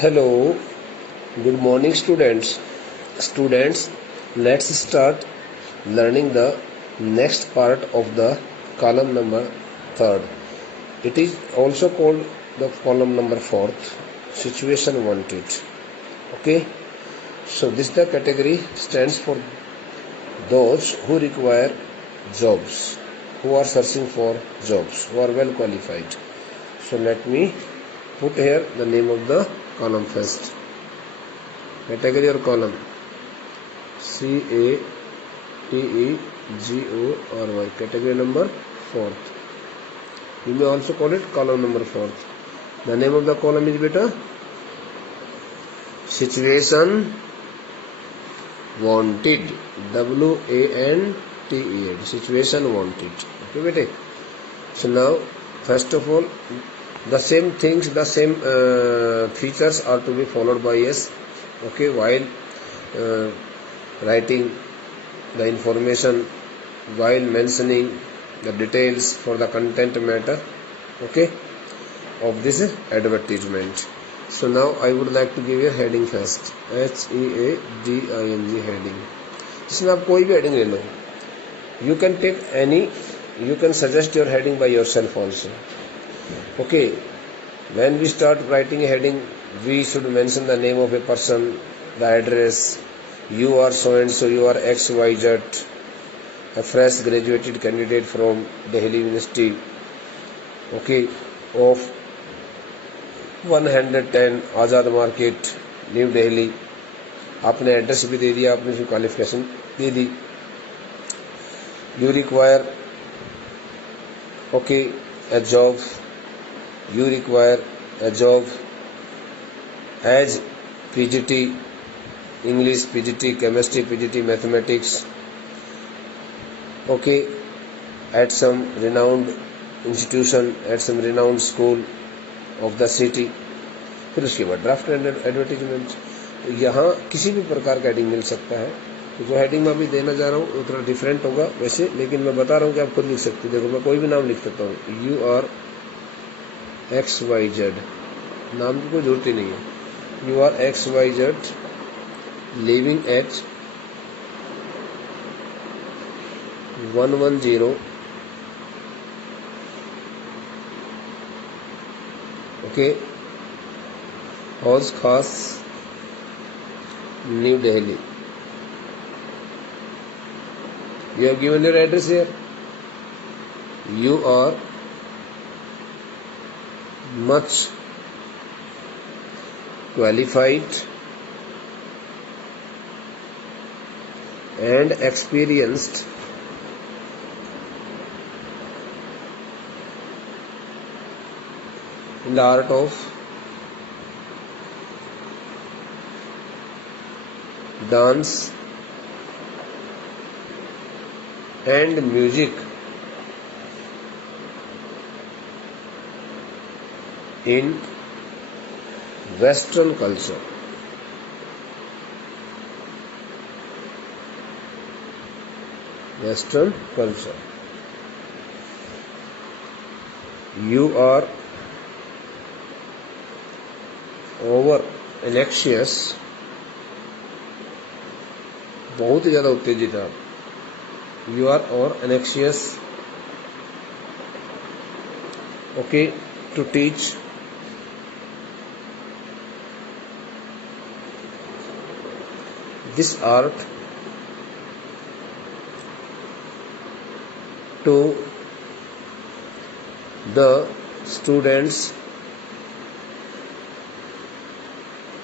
Hello, good morning students. Students, let's start learning the next part of the column number 3rd. It is also called the column number 4th, situation wanted. Okay, so this the category stands for those who require jobs, who are searching for jobs, who are well qualified. So let me put here the name of the column first. Category or column CATEGORY. Category number 4th. You may also call it column number 4th. The name of the column is beta situation wanted. WANTED. Situation wanted. Okay, beta. So now, first of all, the same things, the same features are to be followed by us. Okay, while writing the information, while mentioning the details for the content matter, okay, of this advertisement. So now I would like to give you a heading first. HEADING heading. इसमें आप कोई भी heading ले लो. You can take any. You can suggest your heading by yourself also. Okay, when we start writing a heading, we should mention the name of a person, the address. You are so and so, you are XYZ, a fresh graduated candidate from Delhi University, okay, of 110 Azad market new Delhi. आपने address भी दे दिया, आपने उसकी qualification they the. You require okay a job. You require a job as PGT English, PGT Chemistry, PGT Mathematics, okay, at some renowned institution, at some renowned school of the city. फिर उसके बाद draft advertisement. यहाँ किसी भी प्रकार का heading मिल सकता है. जो हेडिंग मैं अभी देना जा रहा हूँ वो थोड़ा डिफरेंट होगा वैसे, लेकिन मैं बता रहा हूँ कि आप खुद लिख सकते हो. देखो, मैं कोई भी नाम लिख सकता हूँ. यू आर XYZ, नाम की कोई जरूरत ही नहीं है. You are XYZ living at 110 okay Hauz Khas New Delhi. You have given your address here. You are much qualified and experienced in the art of dance and music in Western culture. Western culture. You are over anxious. बहुत ही ज़्यादा उत्तेजित है. You are or anxious, okay, to teach this art to the students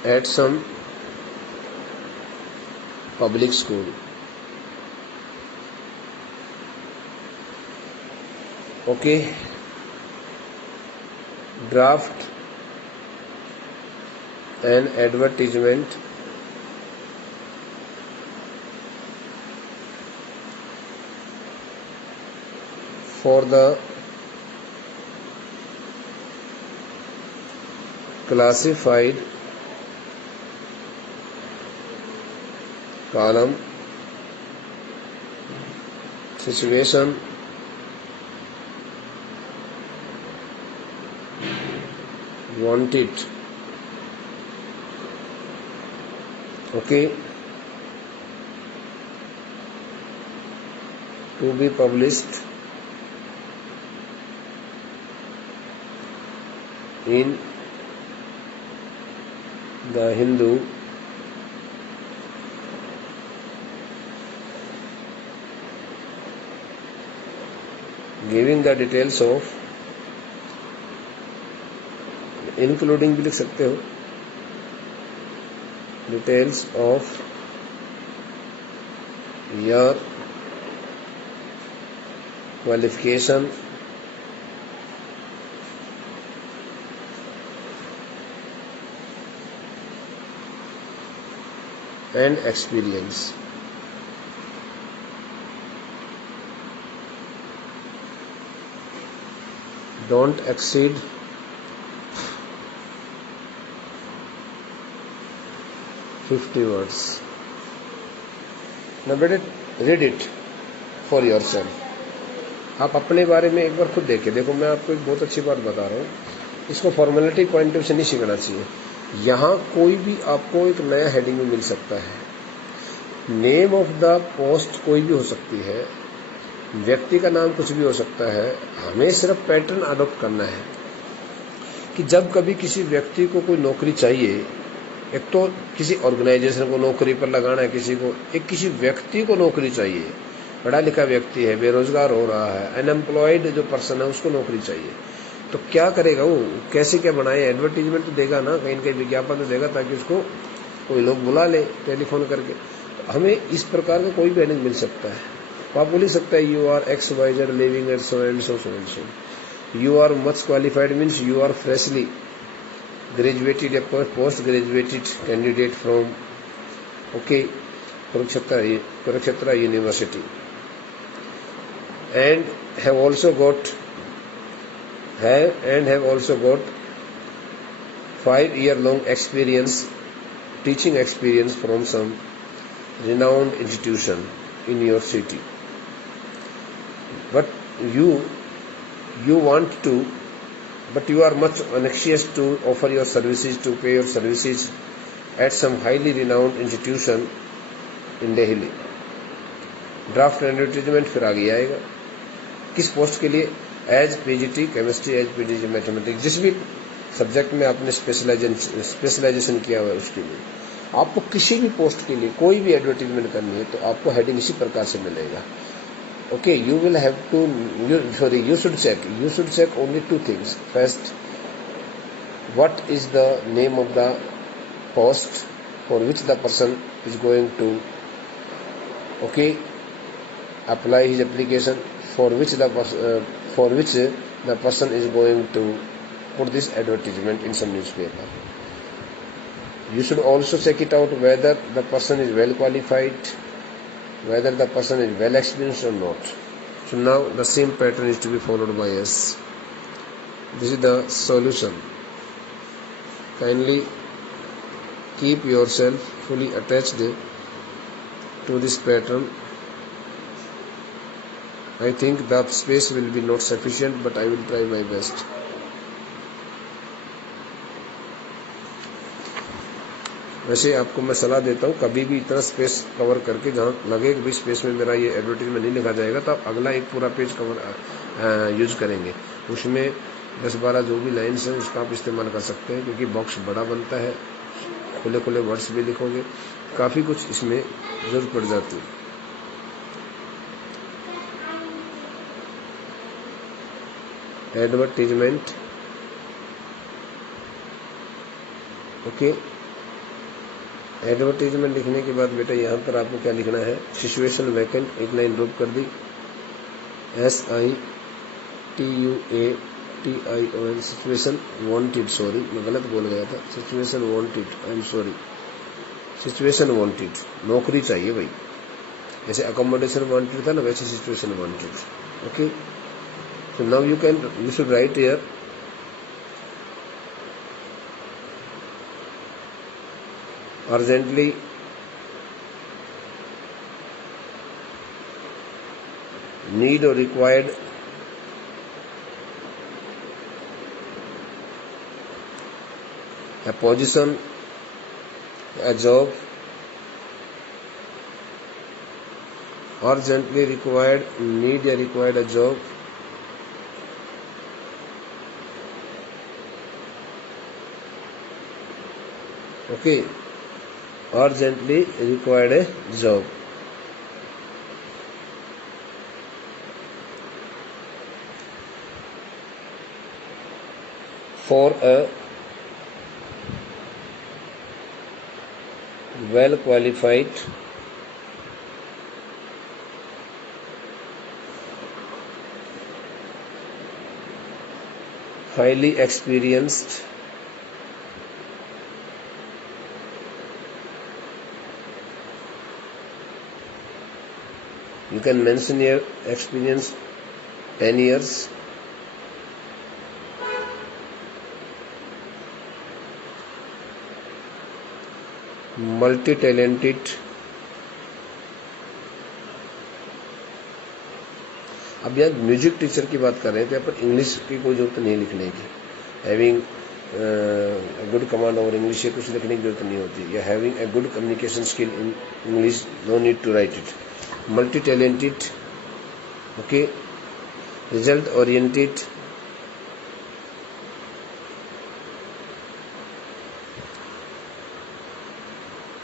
at some public school. Okay, draft an advertisement for the classified column situation wanted Okay, to be published in the Hindu, giving the details of, including भी लिख सकते हो, details of your qualification and experience. Don't exceed 50 words. Now read it for yourself. आप अपने बारे में एक बार खुद देखिए. देखो, मैं आपको एक बहुत अच्छी बात बता रहा हूँ. इसको फॉर्मेलिटी पॉइंट ऑफ से नहीं सीखना चाहिए. यहाँ कोई भी आपको एक नया हेडिंग में मिल सकता है. नेम ऑफ द पोस्ट कोई भी हो सकती है, व्यक्ति का नाम कुछ भी हो सकता है. हमें सिर्फ पैटर्न अडॉप्ट करना है कि जब कभी किसी व्यक्ति को कोई नौकरी चाहिए, एक तो किसी ऑर्गेनाइजेशन को नौकरी पर लगाना है, किसी व्यक्ति को नौकरी चाहिए. पढ़ा लिखा व्यक्ति है, बेरोजगार हो रहा है, अनएम्प्लॉयड जो पर्सन है उसको नौकरी चाहिए. तो क्या करेगा वो, कैसे क्या बनाए? एडवर्टीजमेंट तो देगा ना, कहीं न कहीं विज्ञापन तो देगा ताकि उसको कोई लोग बुला ले टेलीफोन करके. तो हमें इस प्रकार का कोई भी हेडिंग मिल सकता है. आप बोल ही सकता है you are XYZ living at so and so and so. You are much qualified means you are freshly graduated, post graduated candidate from Kurukshetra university and have also got 5-year long experience, teaching experience from some renowned institution in your city. But you are much anxious to offer your services, to pay your services at some highly renowned institution in Delhi. Draft advertisement फिर आगे आएगा. किस post के लिए? As PGT chemistry, as PGT mathematics. जिस भी subject में आपने स्पेशलाइजेशन किया हुआ है उसके लिए. आपको किसी भी पोस्ट के लिए कोई भी एडवर्टीजमेंट करनी है तो आपको हेडिंग इसी प्रकार से मिलेगा. Okay, you will have to you should check only 2 things. First, what is the name of the post for which the person is going to apply his application, for which the person is going to put this advertisement in some newspaper. You should also check it out whether the person is well qualified, whether the person is well experienced or not. So now the same pattern is to be followed by us. This is the solution. Kindly keep yourself fully attached to this pattern. I think the space will be not sufficient, but I will try my best. वैसे आपको मैं सलाह देता हूँ, कभी भी इतना space cover करके जहाँ लगे कि स्पेस में मेरा ये एडवर्टीजमेंट नहीं लिखा जाएगा तो आप अगला एक पूरा पेज कवर यूज करेंगे. उसमें 10-12 जो भी लाइन्स हैं उसका आप इस्तेमाल कर सकते हैं, क्योंकि बॉक्स बड़ा बनता है. खुले वर्ड्स भी लिखोगे, काफ़ी कुछ इसमें जरूरत पड़ जाती है. एडवर्टीजमेंट. ओके, एडवर्टीजमेंट लिखने के बाद बेटा यहाँ पर आपको क्या लिखना है? सिचुएशन वैकेंट, एक लाइन ड्रॉप कर दी. SITUATION situation wanted. सॉरी, मैं गलत बोल गया था. Situation wanted, I am sorry. Situation wanted, नौकरी चाहिए भाई. जैसे अकोमोडेशन वांटेड था ना, वैसे situation wanted. Okay, so now you should write here urgently need or required a position, a job urgently required, need या required a job. Okay, urgently required a job. For a well qualified highly experienced you can mention your experience 10 years multi talented. अब यार music teacher की बात कर रहे हैं तो यहाँ पर इंग्लिश की कोई जरूरत नहीं लिखने की. Having good command over English, कुछ लिखने की जरूरत नहीं होती. या having a good communication skill in English, no need to write it. Multi talented, okay. Result oriented,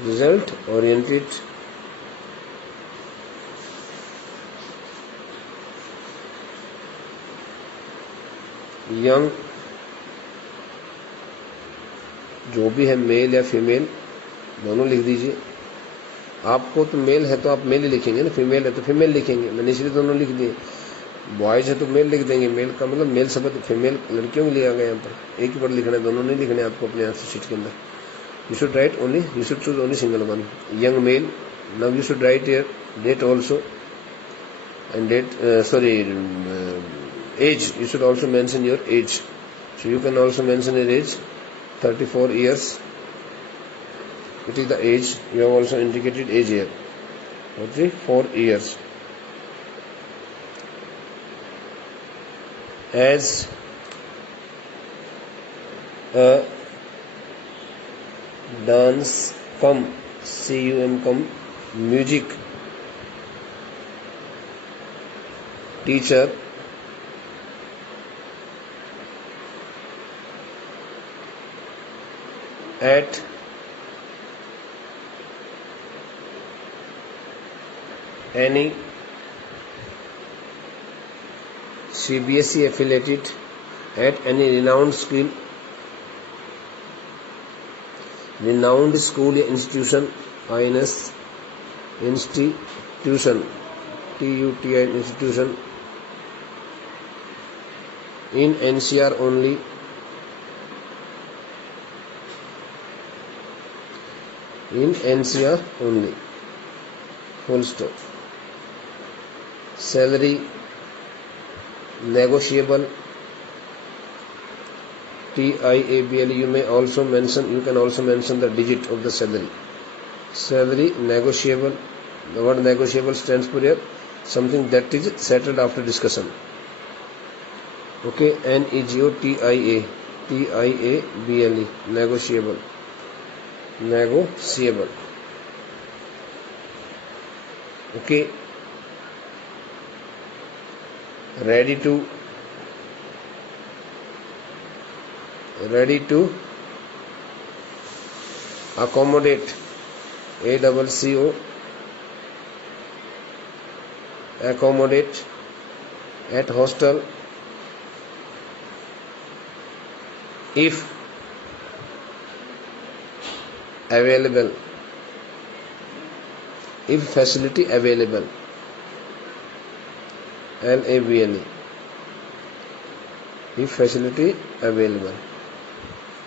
result oriented. Young, जो भी है मेल या फीमेल दोनों लिख दीजिए. आपको तो मेल है तो आप मेल ही लिखेंगे ना, फीमेल है तो फीमेल लिखेंगे. मैंने इसलिए दोनों लिख दिए. बॉयज है तो मेल लिख देंगे. मेल का मतलब मेल शब्द फीमेल लड़कियों के लिए आ गया. यहाँ पर एक ही वर्ड लिखना है, दोनों नहीं लिखने आपको अपने आंसर शीट के अंदर. You should write only, you should choose only single one. Young male. Now you should write your date also and date age. You should also mention your age. So you can also mention your age, 34 years. It is the age. You have also indicated age here. 34 years. As a dance cum music teacher at any CBSE affiliated, at any renowned school या institution, INS institution, TUTI institution, in NCR only, in NCR only, full stop. Salary negotiable, TIABL. You can also mention the digit of the salary. Salary negotiable. The word negotiable stands for here something that is settled after discussion. Okay, NEGOTIABLE, negotiable. Okay. Ready to accommodate, ACCO, accommodate at hostel if available, if facility available, LAVLE, if facility available.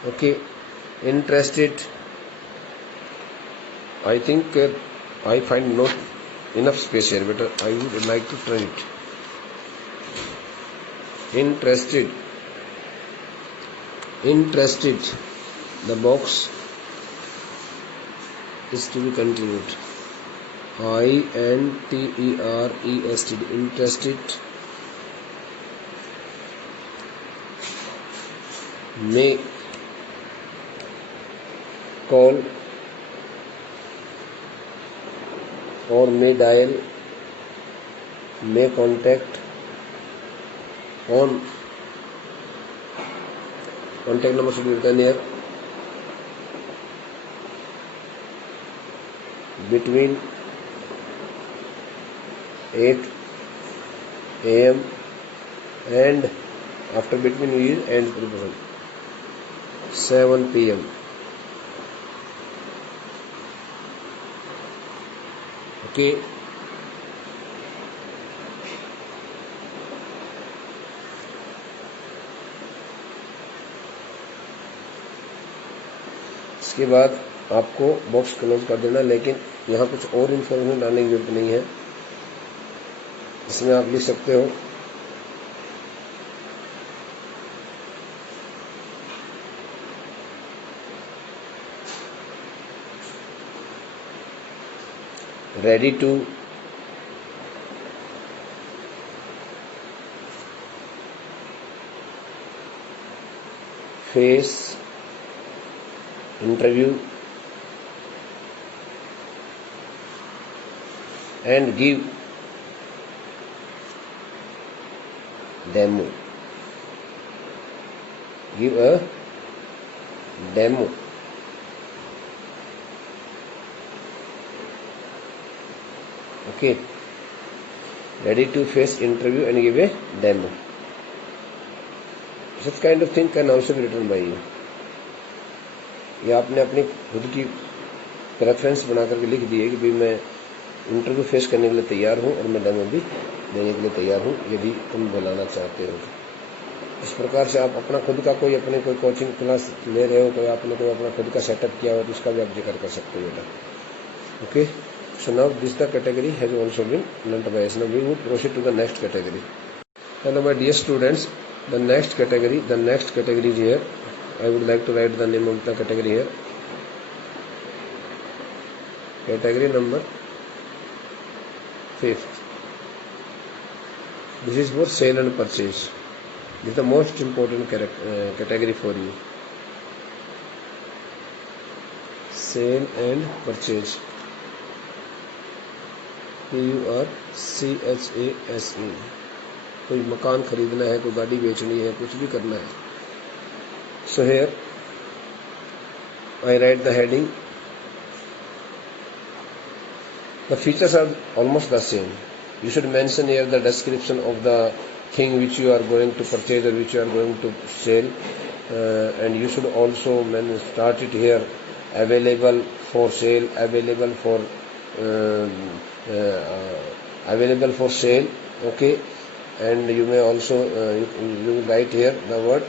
Okay, interested. I think I find not enough space here, but I would like to try it. Interested. The box is to be continued. INTERESTED, interested. May call, or may dial may contact on contact number should be written here between 8 a.m. and after between is and 7 p.m. Okay. इसके बाद आपको box close कर देना, लेकिन यहाँ कुछ और information डालने की जरूरत नहीं है। इसमें आप लिख सकते हो ready to face interview and give demo. Give a demo. Okay. Ready to face interview and give a demo. Such kind of thing can also be written by you. या आपने अपनी खुद की प्रेफरेंस बना करके लिख दी है कि भाई मैं इंटरव्यू फेस करने के लिए तैयार हूँ और मैं डेमो भी देने के लिए तैयार हूँ यदि तुम बुलाना चाहते हो। इस प्रकार से आप अपना खुद का कोई अपने कोई कोचिंग क्लास ले रहे हो, कोई आपने कोई अपना खुद का सेटअप किया हो तो उसका भी आप जिक्र कर सकते हो बेटा। Okay, so now this the category has also been learnt by us. Now we would proceed to the next category. Hello my dear students, the next category is here. I would like to write the name of the category here. Category number 5th. This is for sale and purchase. This is the most important category for you. Sale and purchase. PURCHASE. कोई मकान खरीदना है, कोई गाड़ी बेचनी है, कुछ भी करना है. So here I write the heading. The features are almost the same. You should mention here the description of the thing which you are going to purchase or which you are going to sell, and you should also start it here available for sale, available for sale. Okay, and you may also you write here the word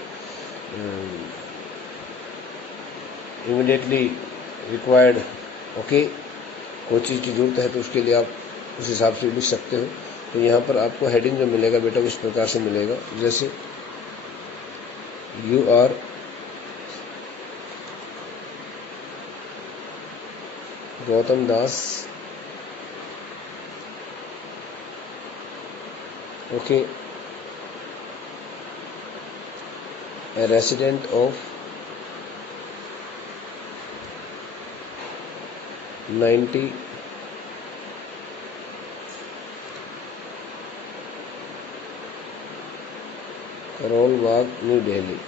immediately required. Okay, कोई चीज़ की जरूरत है तो उसके लिए आप उस हिसाब से लिख सकते हो. तो यहाँ पर आपको हेडिंग जो मिलेगा बेटा इस प्रकार से मिलेगा, जैसे you are Gautam Das, okay, a resident of 90 Karol Bagh, New Delhi.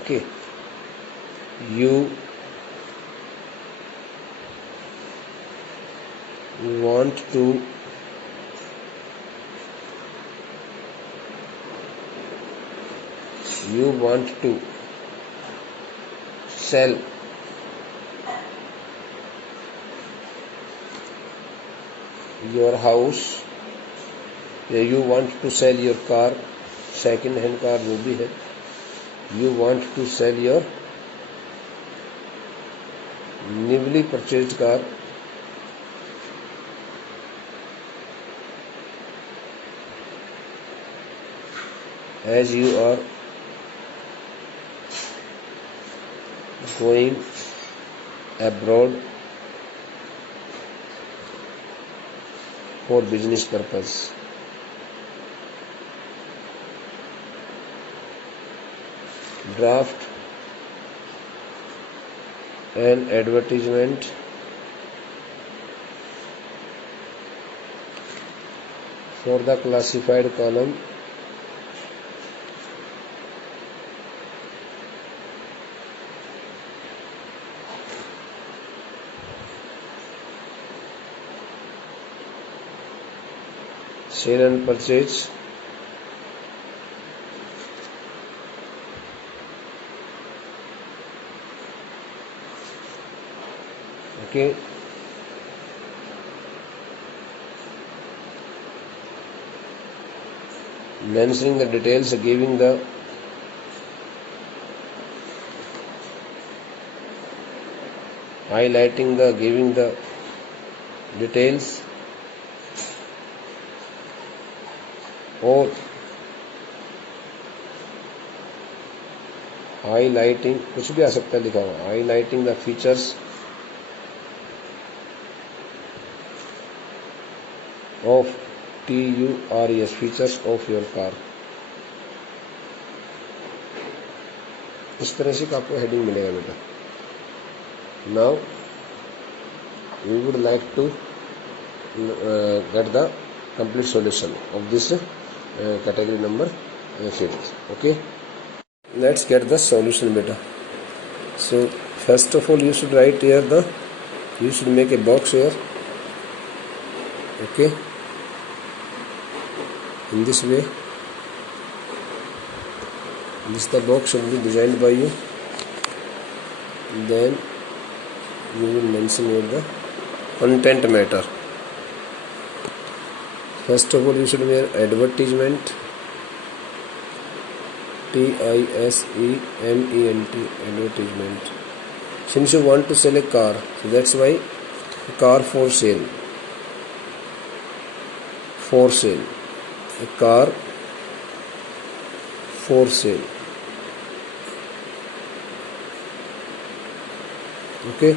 Okay, you want to sell your house, you want to sell your car, second hand car जो भी है, you want to sell your newly purchased car, as you are going abroad for business purpose. Draft an advertisement For the classified column, sale and purchase, okay, mentioning the details, giving the highlighting the giving the details, or highlighting, कुछ भी आ सकता है लिखा हुआ, highlighting the features of TURES, features of your car. इस तरह से आपको हेडिंग मिलेगा बेटा. Now we would like to get the complete solution of this category number 5th. Okay, let's get the solution beta. So first of all, you should write here you should make a box here. Okay, in this way, this the box should be designed by you. Then you will mention here the content matter. First of all, you should wear advertisement, TISEMENT, advertisement. Since you want to sell a car, so that's why a car for sale, a car for sale. Okay,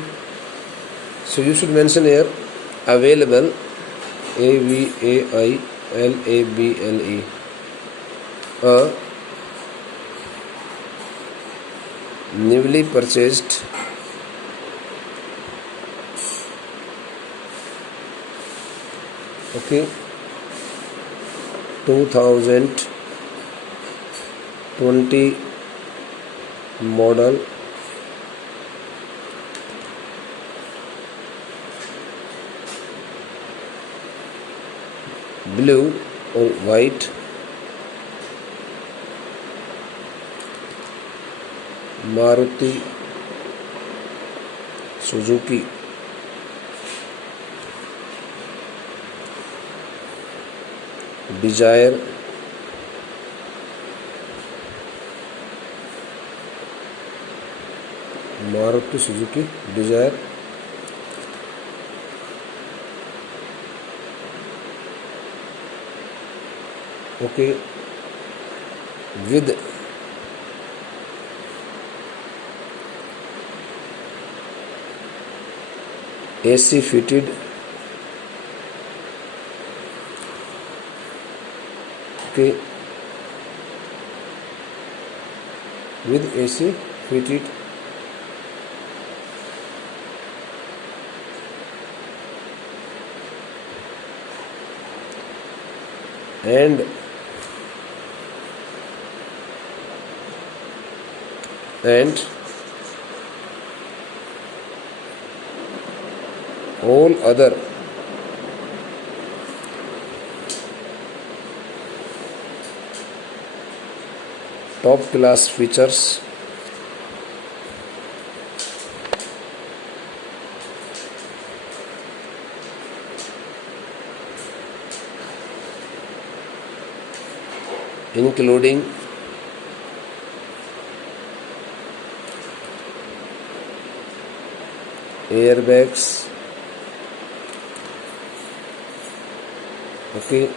so you should mention here available, AVAILABLE, newly purchased, okay, 2020 model, blue or white, Maruti Suzuki, Desire, Maruti Suzuki Desire, okay, with AC fitted, okay, with AC fitted, and all other top class features including airbags, okay,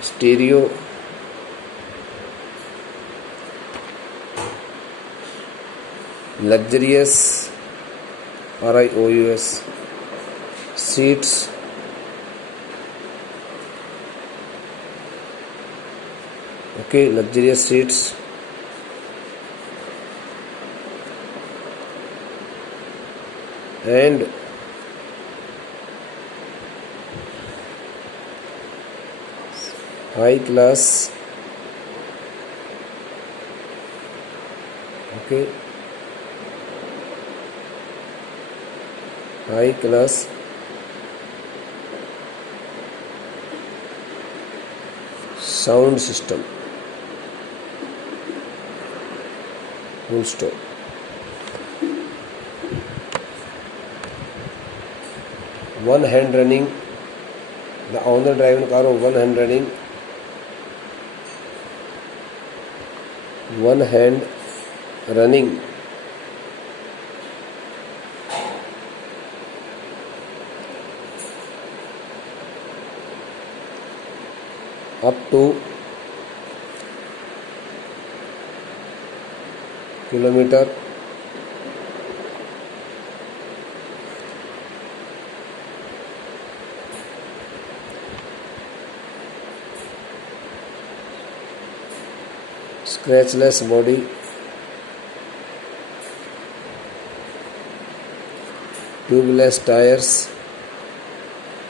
stereo, luxurious, RIOUS seats, okay, luxurious seats, and high class, okay, high class sound system, full stop. One hand running, the owner driving car of one hand running, one hand running up to kilometer, scratchless body, tubeless tires,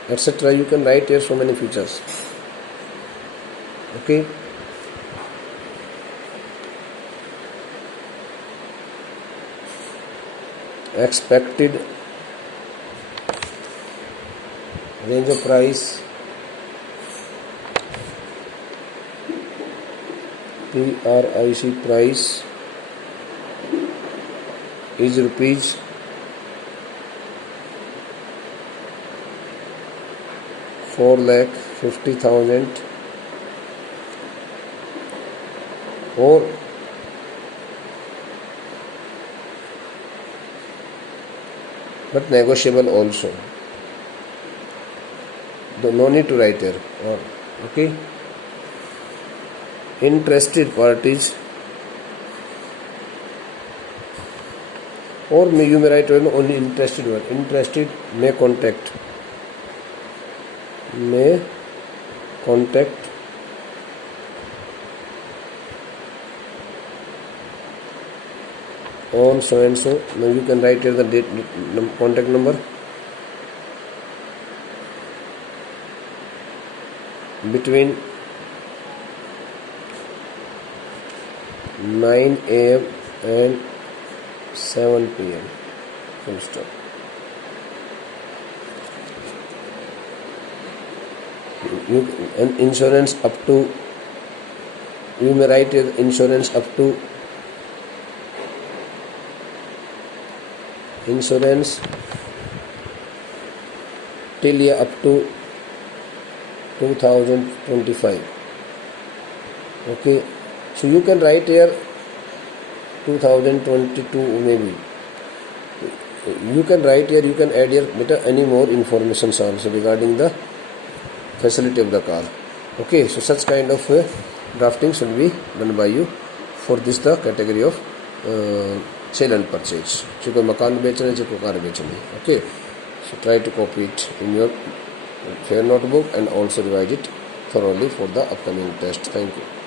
etc. You can write here so many features. Okay. Expected range of price, PRIC price is rupees 4,50,000 or but negotiable also. No need to write here. Okay. Interested parties, or you may write only interested one. Interested may contact on so and so. Now you can write here the date, contact number between 9 a.m. and 7 p.m. full stop. And insurance up to, you may write here insurance up to, insurance till year up to 2025. Okay, so you can write here 2022 maybe. You can write here, you can add here any more information also regarding the facility of the car. Okay, so such kind of drafting should be done by you. For this the category of sale and purchase. जो कोई मकान बेच रहे हैं, जो कोई car बेच रहे हैं. Okay, so try to copy it in your fair notebook and also revise it thoroughly for the upcoming test. Thank you.